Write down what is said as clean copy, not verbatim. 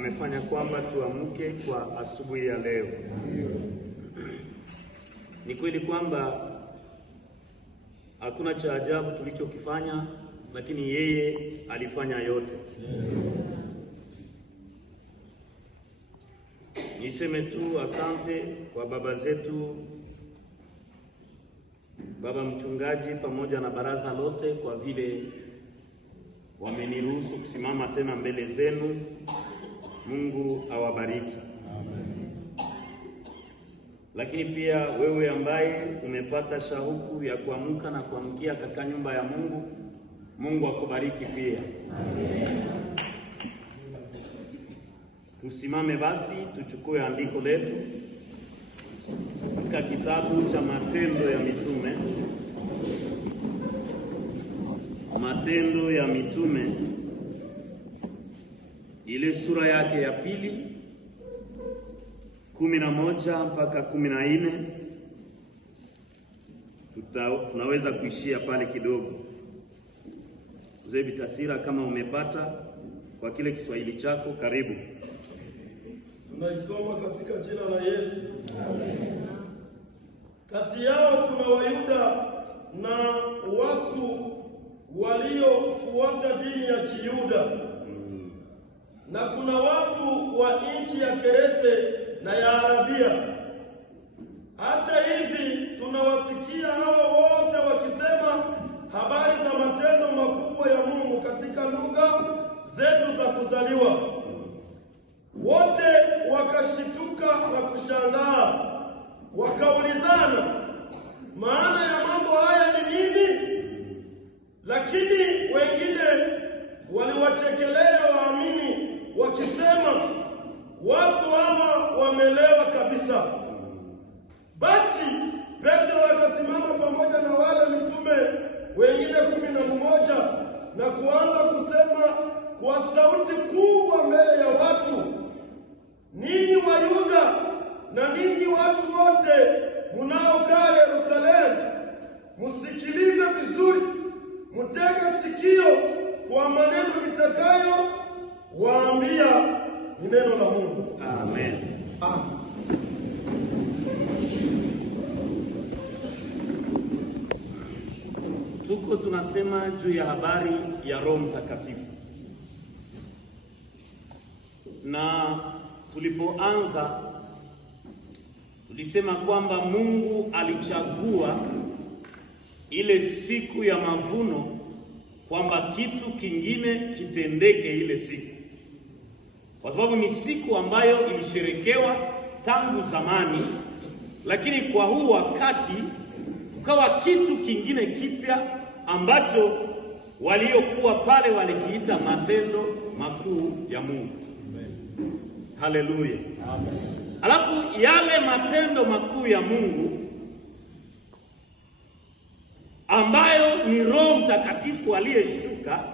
amefanya kwamba tuamke kwa asubuhi ya leo. Ni kweli kwamba hakuna cha ajabu tulichokifanya, lakini yeye alifanya yote. Niseme tu asante kwa baba zetu, baba mchungaji pamoja na baraza lote, kwa vile wameniruhusu kusimama tena mbele zenu. Mungu awabariki. Amen. Lakini pia wewe ambaye umepata shauku ya kuamka na kuamkia katika nyumba ya Mungu, Mungu akubariki pia. Amen. Tusimame basi tuchukue andiko letu katika kitabu cha Matendo ya Mitume. Matendo ya Mitume, ile sura yake ya 11 mpaka 14. Tunaweza kuishia pale kidogo. Mzee Bitasira, kama umepata kwa kile Kiswahili chako, karibu. Tunaisoma katika jina la Yesu. Amen. Kati yao kuna Wayuda na watu waliofuata dini ya Kiyuda, na kuna watu wa nchi ya Krete na ya Arabia. Hata hivi tunawasikia hao wote wakisema habari za matendo makubwa ya Mungu katika lugha zetu za kuzaliwa. Wote wakashituka na kushangaa, wakaulizana, maana ya mambo haya ni nini? Lakini wengine waliwachekelea waamini wakisema, watu hawa wamelewa kabisa. Basi Petro akasimama pamoja na wale mitume wengine 11 na kuanza kusema kwa sauti kubwa mbele ya watu, ninyi Wayuda na ninyi watu wote mnaokaa Yerusalemu, msikilize vizuri, mtege sikio kwa maneno nitakayo waambia. Ni neno la Mungu. Amen. Tuko tunasema juu ya habari ya Roho Mtakatifu, na tulipoanza tulisema kwamba Mungu alichagua ile siku ya mavuno kwamba kitu kingine kitendeke ile siku, kwa sababu ni siku ambayo ilisherekewa tangu zamani, lakini kwa huu wakati ukawa kitu kingine kipya ambacho waliokuwa pale walikiita matendo makuu ya Mungu. Amen. Haleluya. Amen. Alafu yale matendo makuu ya Mungu ambayo ni Roho Mtakatifu aliyeshuka